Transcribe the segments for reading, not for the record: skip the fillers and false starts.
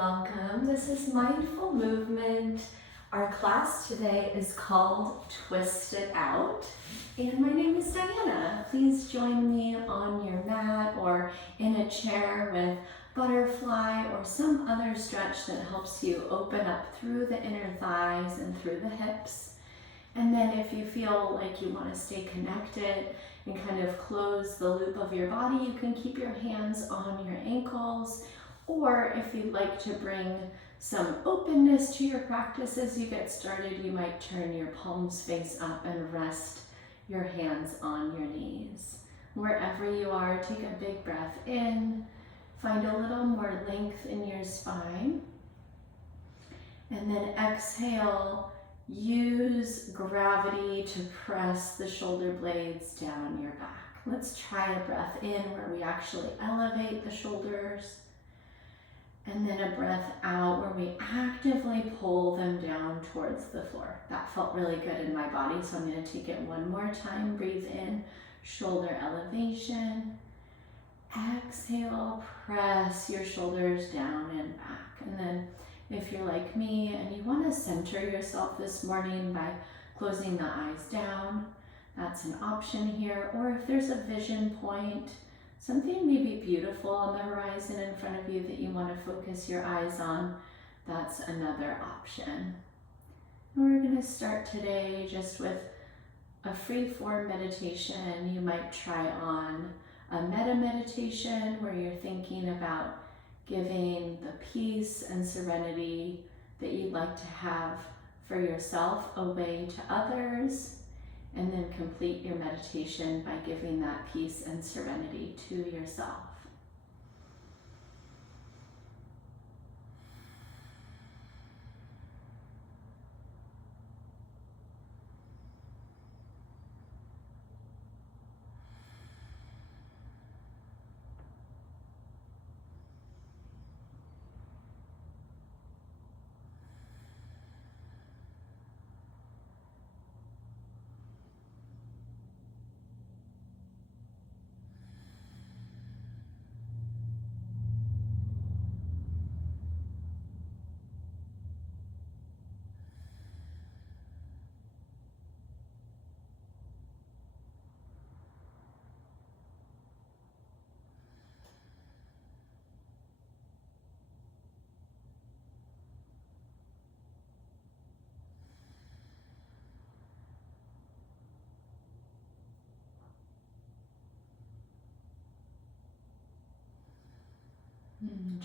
welcome. This is Mindful Movement. Our class today is called Twist It Out. And my name is Diana. Please join me on your mat or in a chair with butterfly or some other stretch that helps you open up through the inner thighs and through the hips. And then if you feel like you want to stay connected and kind of close the loop of your body, you can keep your hands on your ankles. Or if you'd like to bring some openness to your practice as you get started, you might turn your palms face up and rest your hands on your knees. Wherever you are, take a big breath in. Find a little more length in your spine. And then exhale, use gravity to press the shoulder blades down your back. Let's try a breath in where we actually elevate the shoulders. And then a breath out where we actively pull them down towards the floor. That felt really good in my body, so I'm going to take it one more time. Breathe in, shoulder elevation. Exhale, press your shoulders down and back. And then if you're like me and you want to center yourself this morning by closing the eyes down, that's an option here. Or if there's a vision point, something maybe beautiful on the horizon in front of you that you want to focus your eyes on, that's another option. And we're going to start today just with a free form meditation. You might try on a metta meditation where you're thinking about giving the peace and serenity that you'd like to have for yourself away to others. And then complete your meditation by giving that peace and serenity to yourself.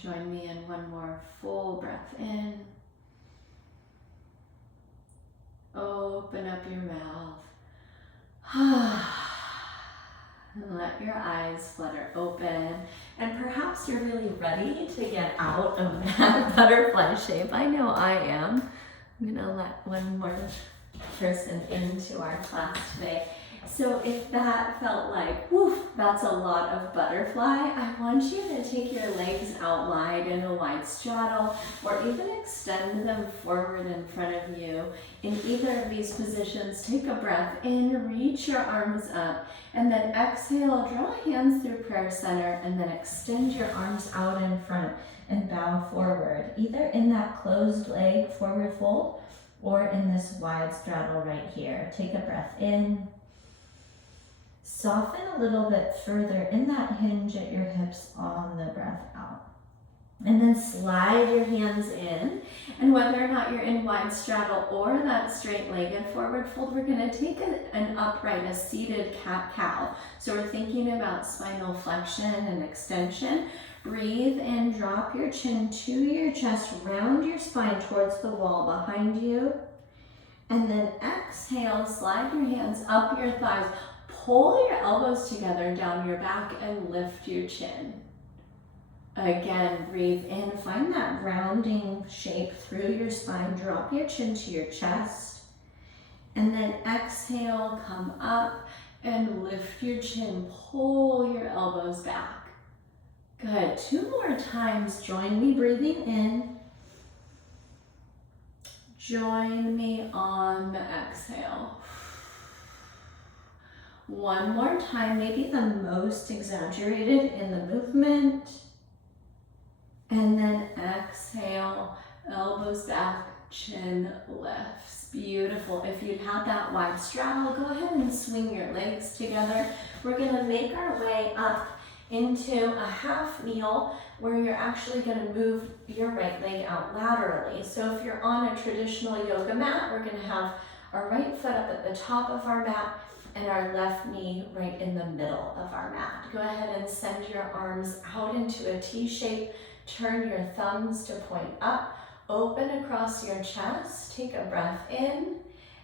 Join me in one more full breath in. Open up your mouth. And let your eyes flutter open. And perhaps you're really ready to get out of that butterfly shape. I know I am. I'm going to let one more person into our class today. So if that felt like, woof, that's a lot of butterfly, I want you to take your legs out wide in a wide straddle, or even extend them forward in front of you. In either of these positions, take a breath in, reach your arms up, and then exhale, draw hands through prayer center, and then extend your arms out in front and bow forward, either in that closed leg forward fold, or in this wide straddle right here. Take a breath in. Soften a little bit further in that hinge at your hips on the breath out. And then slide your hands in. And whether or not you're in wide straddle or that straight-legged forward fold, we're going to take an upright, a seated cat-cow. So we're thinking about spinal flexion and extension. Breathe in, drop your chin to your chest, round your spine towards the wall behind you. And then exhale, slide your hands up your thighs. Pull your elbows together down your back and lift your chin. Again, breathe in, find that rounding shape through your spine. Drop your chin to your chest. And then exhale, come up and lift your chin. Pull your elbows back. Good. 2 more times. Join me breathing in. Join me on the exhale. One more time, maybe the most exaggerated in the movement. And then exhale. elbows back, chin lifts. Beautiful. If you've had that wide straddle, go ahead and swing your legs together. We're gonna make our way up into a half kneel where you're actually gonna move your right leg out laterally. So if you're on a traditional yoga mat, we're gonna have our right foot up at the top of our mat and our left knee right in the middle of our mat. Go ahead and send your arms out into a T shape. Turn your thumbs to point up. Open across your chest, take a breath in,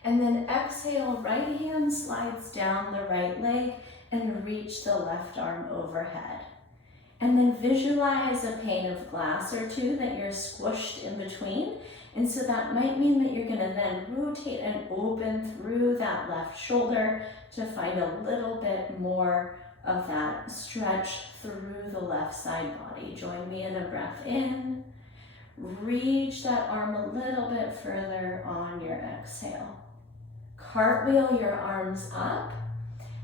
and then exhale, right hand slides down the right leg and reach the left arm overhead. And then visualize a pane of glass or two that you're squished in between. And so that might mean that you're gonna then rotate and open through that left shoulder to find a little bit more of that stretch through the left side body. Join me in a breath in. Reach that arm a little bit further on your exhale. Cartwheel your arms up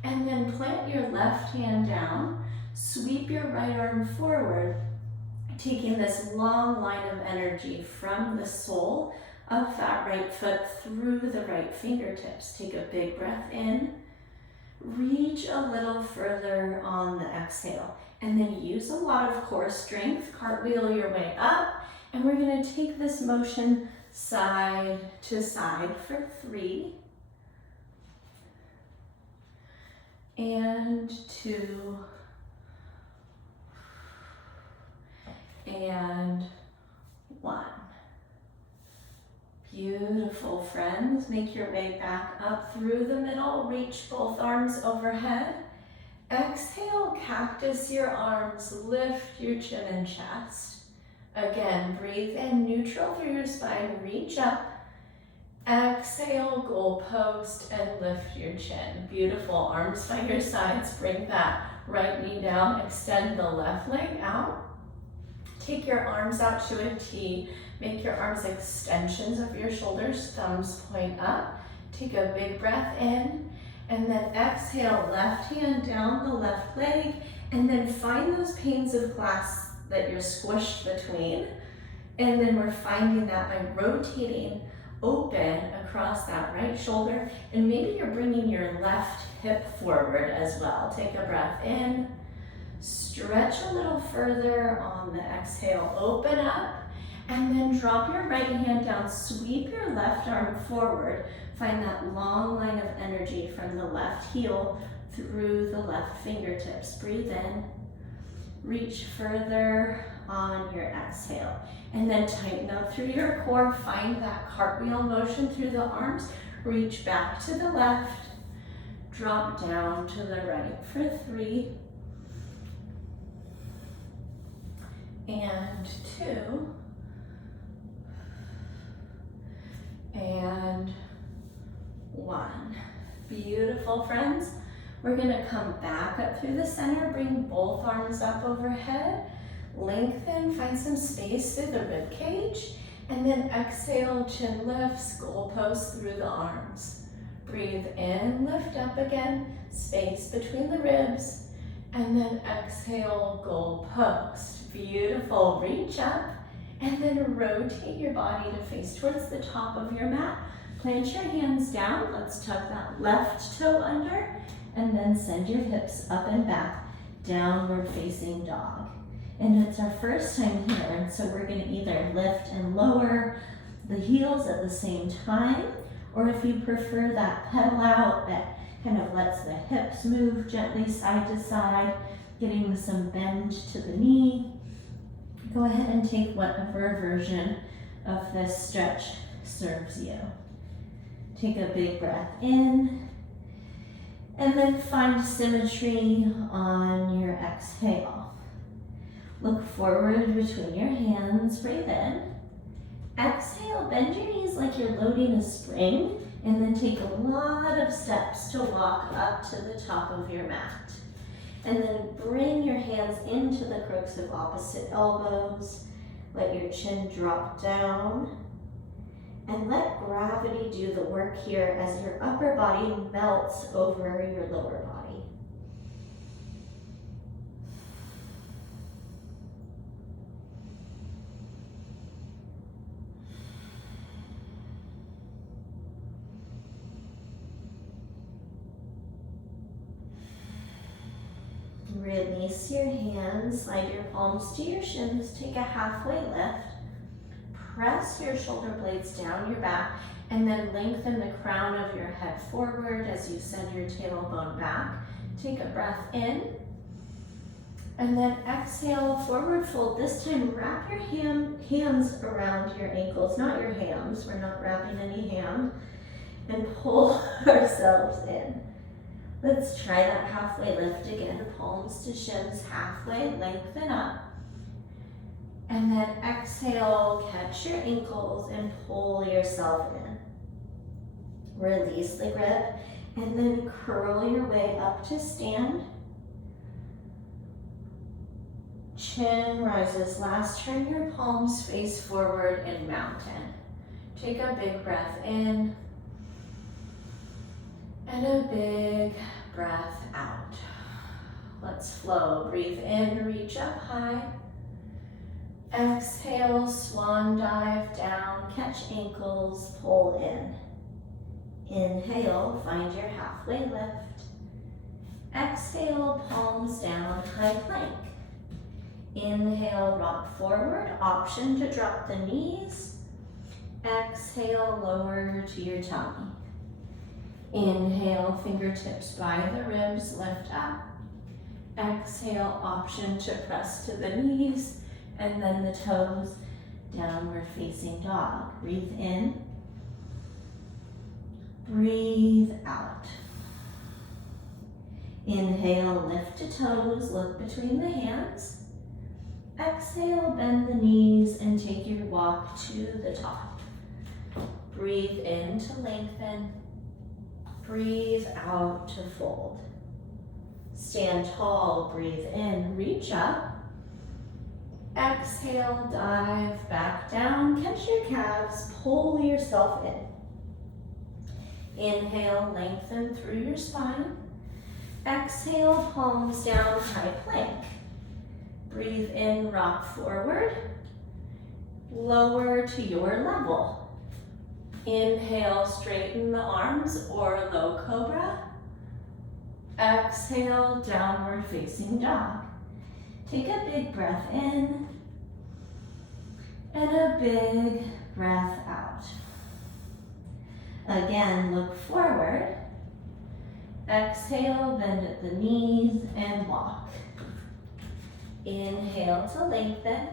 and then plant your left hand down. Sweep your right arm forward, taking this long line of energy from the sole of that right foot through the right fingertips. Take a big breath in. Reach a little further on the exhale and then use a lot of core strength. Cartwheel your way up. And we're going to take this motion side to side for 3 and 2 and 1. Beautiful, friends. Make your way back up through the middle. Reach both arms overhead. Exhale, cactus your arms. Lift your chin and chest. Again, breathe in, neutral through your spine, reach up. Exhale, goalpost, and lift your chin. Beautiful, arms by your sides. Bring that right knee down, extend the left leg out. Take your arms out to a T. Make your arms extensions of your shoulders, thumbs point up. Take a big breath in, and then exhale, left hand down the left leg, and then find those panes of glass that you're squished between. And then we're finding that by rotating open across that right shoulder, and maybe you're bringing your left hip forward as well. Take a breath in, stretch a little further on the exhale, open up, and then drop your right hand down, sweep your left arm forward. Find that long line of energy from the left heel through the left fingertips. Breathe in. Reach further on your exhale. And then tighten up through your core. Find that cartwheel motion through the arms. Reach back to the left. Drop down to the right for 3. And 2. And 1. Beautiful, friends. We're gonna come back up through the center, bring both arms up overhead, lengthen, find some space through the rib cage, and then exhale, chin lifts, goalpost through the arms. Breathe in, lift up again, space between the ribs, and then exhale, goalpost. Beautiful, reach up, and then rotate your body to face towards the top of your mat. Plant your hands down, let's tuck that left toe under, and then send your hips up and back, downward facing dog. And it's our first time here, and so we're gonna either lift and lower the heels at the same time, or if you prefer that pedal out that kind of lets the hips move gently side to side, getting some bend to the knee, go ahead and take whatever version of this stretch serves you. Take a big breath in, and then find symmetry on your exhale. Look forward between your hands, breathe in. Exhale, bend your knees like you're loading a spring, and then take a lot of steps to walk up to the top of your mat. And then bring your hands into the crooks of opposite elbows. Let your chin drop down. And let gravity do the work here as your upper body melts over your lower body. Release your hands, slide your palms to your shins, take a halfway lift. Press your shoulder blades down your back and then lengthen the crown of your head forward as you send your tailbone back. Take a breath in and then exhale, forward fold. This time wrap your hands around your ankles, not your hams. We're not wrapping any ham. And pull ourselves in. Let's try that halfway lift again. Palms to shins, halfway, lengthen up. And then exhale, catch your ankles and pull yourself in. Release the grip and then curl your way up to stand. Chin rises. Last, turn your palms face forward in mountain. Take a big breath in and a big breath out. Let's flow. Breathe in, reach up high. Exhale, swan dive down, catch ankles, pull in. Inhale, find your halfway lift. Exhale, palms down, high plank. Inhale, rock forward, option to drop the knees. Exhale, lower to your tummy. Inhale, fingertips by the ribs, lift up. Exhale, option to press to the knees and then the toes, downward facing dog. Breathe in. Breathe out. Inhale, lift to toes, look between the hands. Exhale, bend the knees and take your walk to the top. Breathe in to lengthen. Breathe out to fold. Stand tall, breathe in, reach up. Exhale, dive back down, catch your calves, pull yourself in. Inhale, lengthen through your spine. Exhale, palms down, high plank. Breathe in, rock forward. Lower to your level. Inhale, straighten the arms or low cobra. Exhale, downward facing dog. Take a big breath in and a big breath out. Again, look forward. Exhale, bend at the knees and walk. Inhale to lengthen.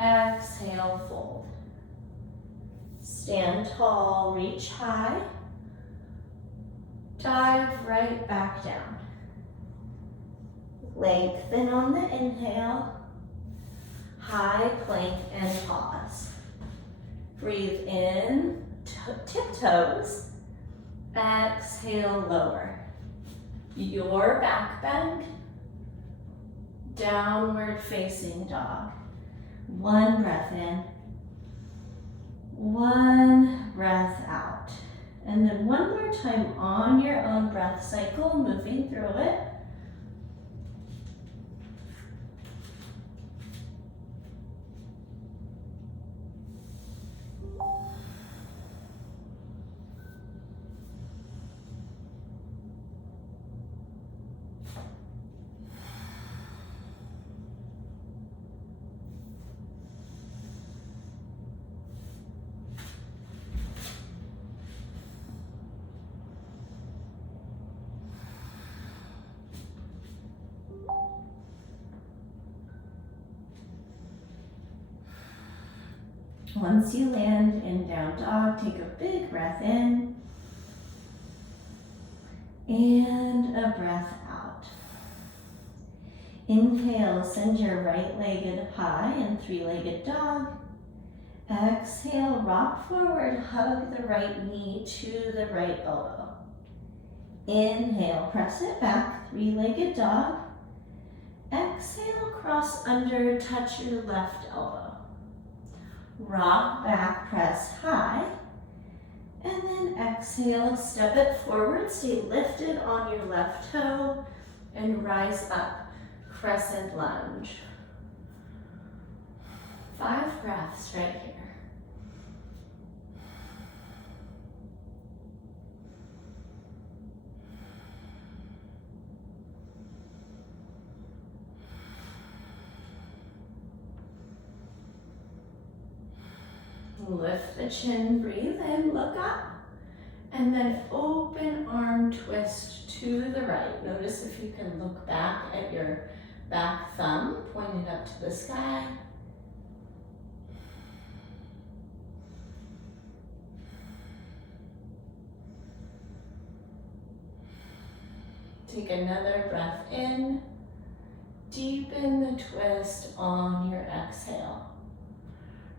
Exhale, fold. Stand tall, reach high. Dive right back down. Lengthen on the inhale. High plank and pause. Breathe in, tiptoes. Exhale, lower. Your back bend. Downward facing dog. One breath in. One breath out. And then one more time on your own breath cycle, moving through it. Once you land in down dog, take a big breath in and a breath out. Inhale, send your right-legged high in three-legged dog. Exhale, rock forward, hug the right knee to the right elbow. Inhale, press it back, three-legged dog. Exhale, cross under, touch your left elbow. Rock back, press high, and then exhale, step it forward, stay lifted on your left toe, and rise up, crescent lunge. 5 breaths right here. Lift the chin, breathe in, look up. And then open arm twist to the right. Notice if you can look back at your back thumb, pointed up to the sky. Take another breath in. Deepen the twist on your exhale.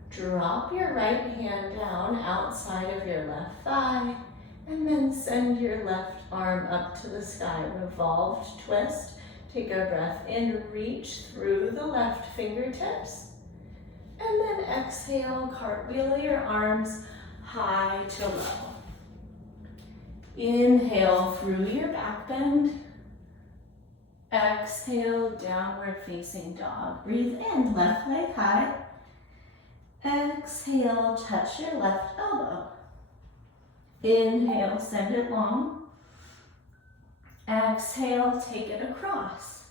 Drop your right hand down outside of your left thigh, and then send your left arm up to the sky. Revolved twist. Take a breath in, reach through the left fingertips, and then exhale, cartwheel your arms high to low. Inhale through your back bend. Exhale, downward facing dog. Breathe in, left leg high. Exhale, touch your left elbow. Inhale, send it long. Exhale, take it across.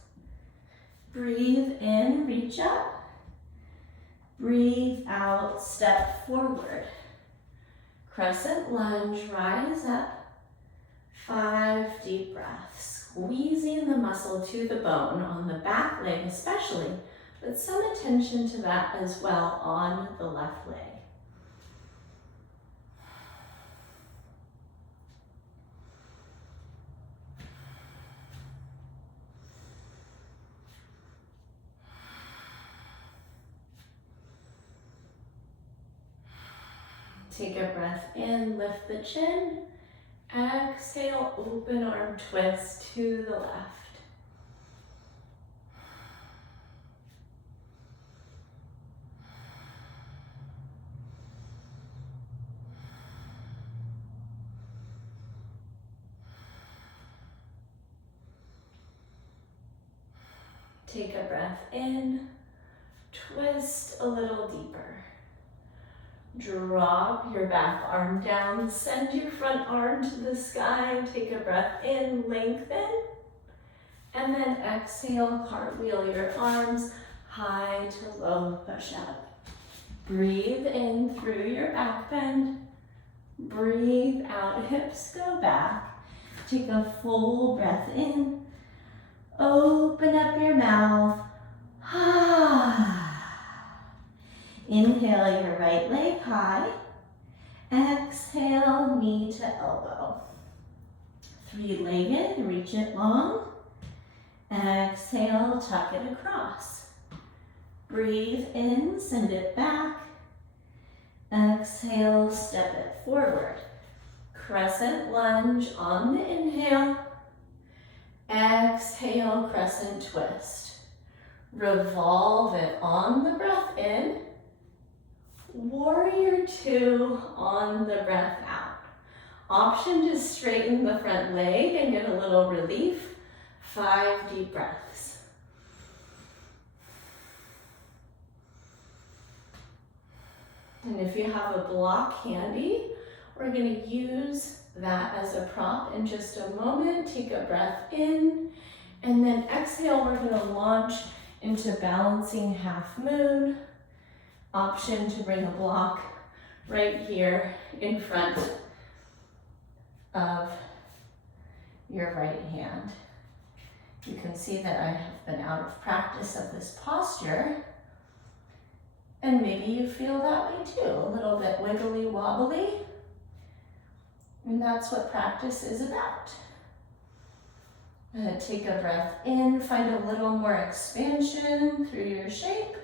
Breathe in, reach up. Breathe out, step forward. Crescent lunge, rise up. 5 deep breaths. Squeezing the muscle to the bone on the back leg especially, but some attention to that as well on the left leg. Take a breath in, lift the chin. Exhale, open arm twist to the left. Take a breath in, twist a little deeper. Drop your back arm down, send your front arm to the sky, take a breath in, lengthen, and then exhale, cartwheel your arms high to low, push up. Breathe in through your back bend, breathe out, hips go back. Take a full breath in, open up your mouth. Inhale your right leg high. Exhale, knee to elbow. 3-legged, reach it long. Exhale, tuck it across. Breathe in, send it back. Exhale, step it forward. Crescent lunge on the inhale. Exhale, crescent twist. Revolve it on the breath in. Warrior 2 on the breath out. Option to straighten the front leg and get a little relief. 5 deep breaths. And if you have a block handy, we're going to use that as a prop in just a moment. Take a breath in, and then exhale, we're going to launch into balancing half moon. Option to bring a block right here in front of your right hand. You can see that I have been out of practice of this posture, and maybe you feel that way too, a little bit wiggly wobbly, and that's what practice is about. Take a breath in, find a little more expansion through your shape.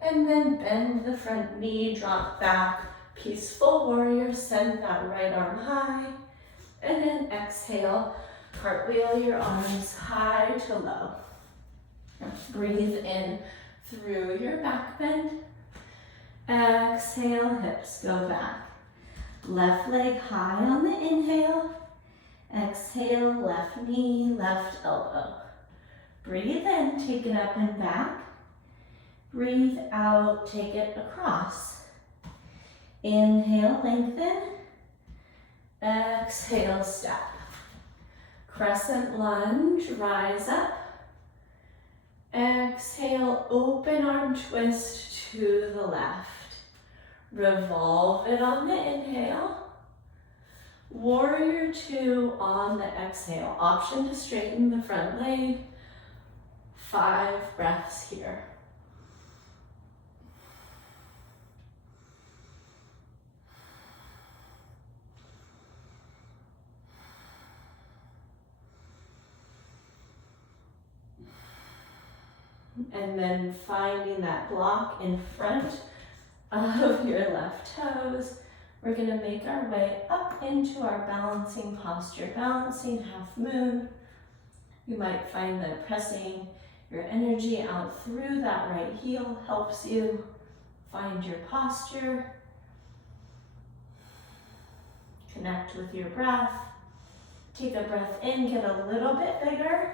And then bend the front knee, drop back, peaceful warrior, send that right arm high. And then exhale, cartwheel your arms high to low. Breathe in through your back bend. Exhale, hips go back. Left leg high on the inhale. Exhale, left knee, left elbow. Breathe in, take it up and back. Breathe out, take it across. Inhale, lengthen. Exhale, step. Crescent lunge, rise up. Exhale, open arm twist to the left. Revolve it on the inhale. Warrior two on the exhale. Option to straighten the front leg. 5 breaths here. And then finding that block in front of your left toes. We're going to make our way up into our balancing posture, balancing half moon. You might find that pressing your energy out through that right heel helps you find your posture. Connect with your breath. Take a breath in, get a little bit bigger.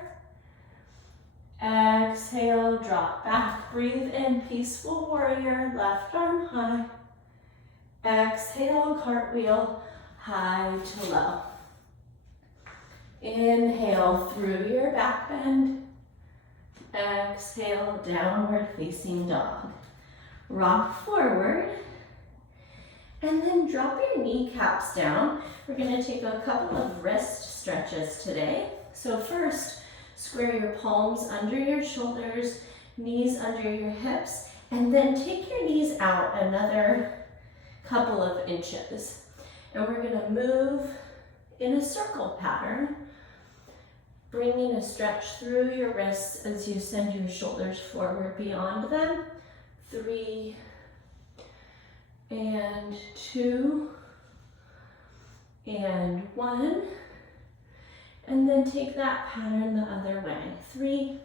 Exhale, drop back, breathe in, peaceful warrior, left arm high. Exhale, cartwheel, high to low. Inhale through your back bend. Exhale, downward facing dog. Rock forward. And then drop your kneecaps down. We're going to take a couple of wrist stretches today. So first, square your palms under your shoulders, knees under your hips, and then take your knees out another couple of inches. And we're going to move in a circle pattern, bringing a stretch through your wrists as you send your shoulders forward beyond them. 3 and 2 and 1. And then take that pattern the other way. 3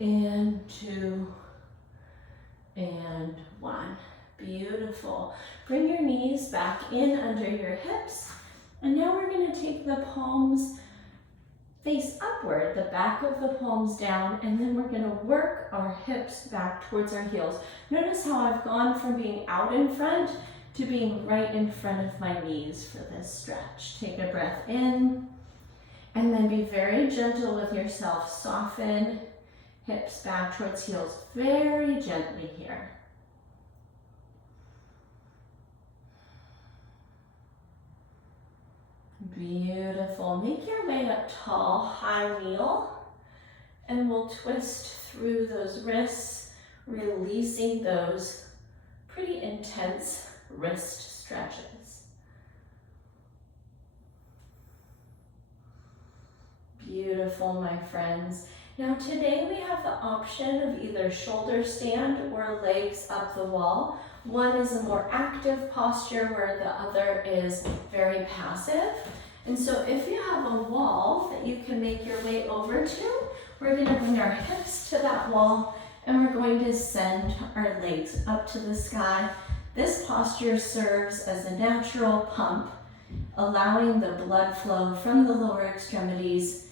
and 2 and 1. Beautiful. Bring your knees back in under your hips. And now we're going to take the palms face upward, the back of the palms down, and then we're going to work our hips back towards our heels. Notice how I've gone from being out in front to being right in front of my knees for this stretch. Take a breath in. And then be very gentle with yourself. Soften hips back towards heels very gently here. Beautiful. Make your way up tall, high kneel. And we'll twist through those wrists, releasing those pretty intense wrist stretches. Beautiful, my friends. Now today we have the option of either shoulder stand or legs up the wall. One is a more active posture where the other is very passive. And so if you have a wall that you can make your way over to, we're going to bring our hips to that wall and we're going to send our legs up to the sky. This posture serves as a natural pump, allowing the blood flow from the lower extremities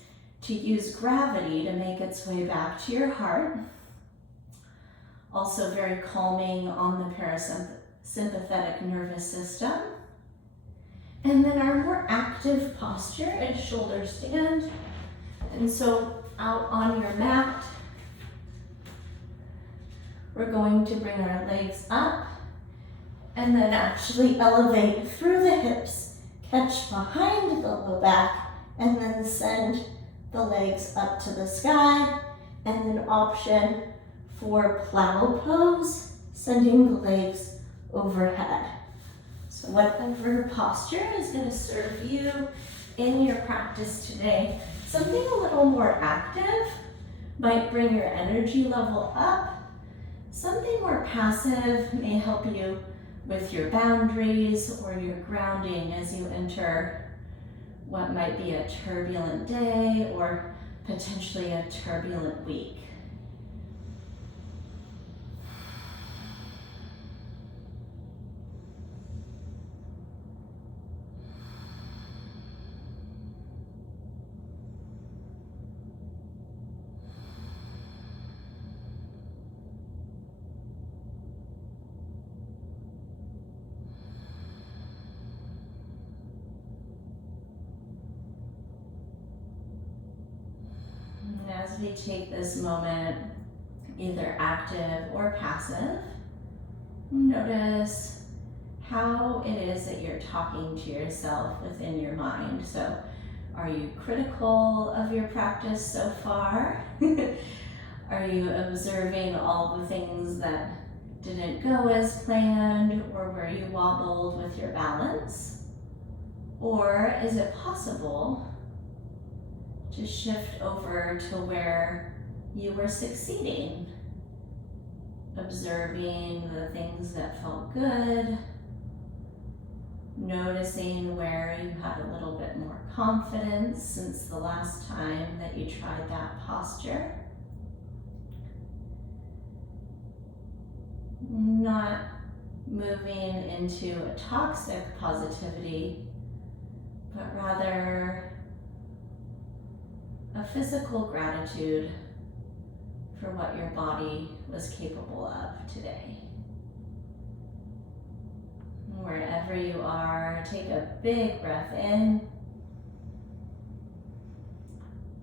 to use gravity to make its way back to your heart. Also very calming on the parasympathetic nervous system. And then our more active posture is shoulder stand. And so out on your mat, we're going to bring our legs up and then actually elevate through the hips, catch behind the low back, and then send the legs up to the sky, and then option for plow pose, sending the legs overhead. So whatever posture is going to serve you in your practice today. Something a little more active might bring your energy level up. Something more passive may help you with your boundaries or your grounding as you enter what might be a turbulent day or potentially a turbulent week. As we take this moment, either active or passive, Notice how it is that you're talking to yourself within your mind. So, are you critical of your practice so far? Are you observing all the things that didn't go as planned, or where you wobbled with your balance? Or is it possible to shift over to where you were succeeding? Observing the things that felt good, noticing where you had a little bit more confidence since the last time that you tried that posture. Not moving into a toxic positivity, but rather a physical gratitude for what your body was capable of today. Wherever you are, take a big breath in.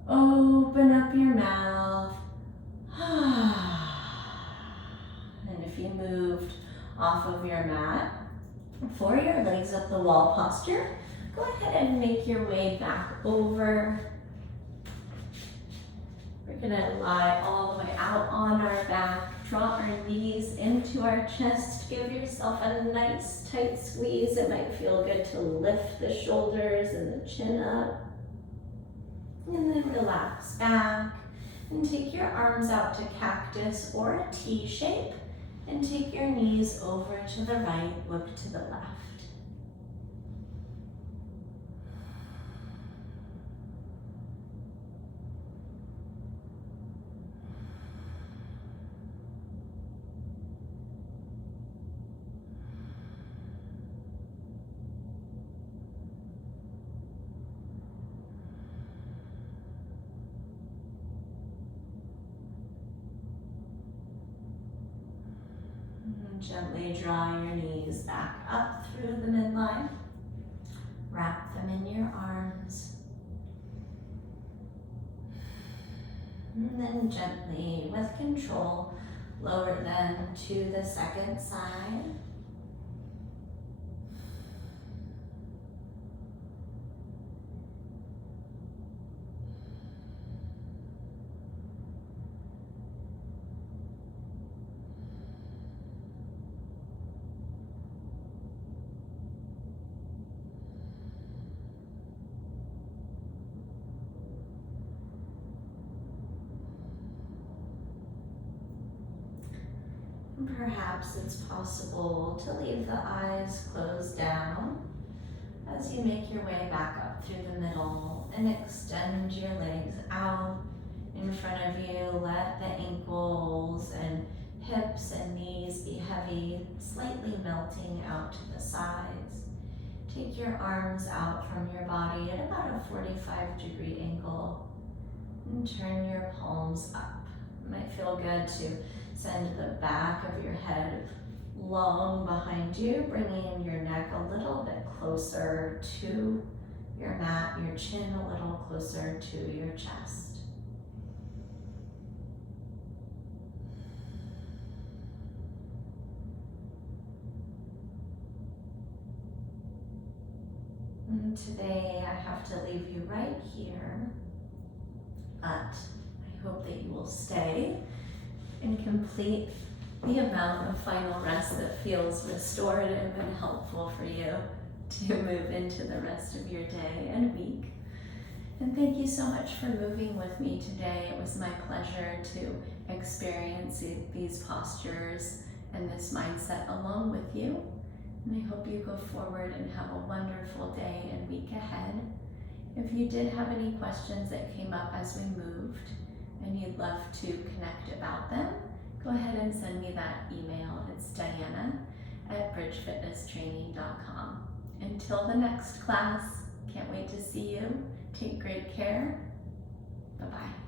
Open up your mouth. And if you moved off of your mat for your legs up the wall posture, go ahead and make your way back over. We're gonna lie all the way out on our back, draw our knees into our chest, give yourself a nice tight squeeze. It might feel good to lift the shoulders and the chin up. And then relax back and take your arms out to cactus or a T shape and take your knees over to the right, look to the left. Gently draw your knees back up through the midline. Wrap them in your arms. And then gently, with control, lower them to the second side. Perhaps it's possible to leave the eyes closed down as you make your way back up through the middle and extend your legs out in front of you. Let the ankles and hips and knees be heavy, slightly melting out to the sides. Take your arms out from your body at about a 45-degree angle and turn your palms up. It might feel good to send the back of your head long behind you, bringing your neck a little bit closer to your mat, your chin a little closer to your chest. And today I have to leave you right here, but I hope that you will stay and complete the amount of final rest that feels restorative and helpful for you to move into the rest of your day and week. And thank you so much for moving with me today. It was my pleasure to experience these postures and this mindset along with you. And I hope you go forward and have a wonderful day and week ahead. If you did have any questions that came up as we moved, and you'd love to connect about them, go ahead and send me that email. It's diana@bridgefitnesstraining.com. Until the next class, can't wait to see you. Take great care. Bye-bye.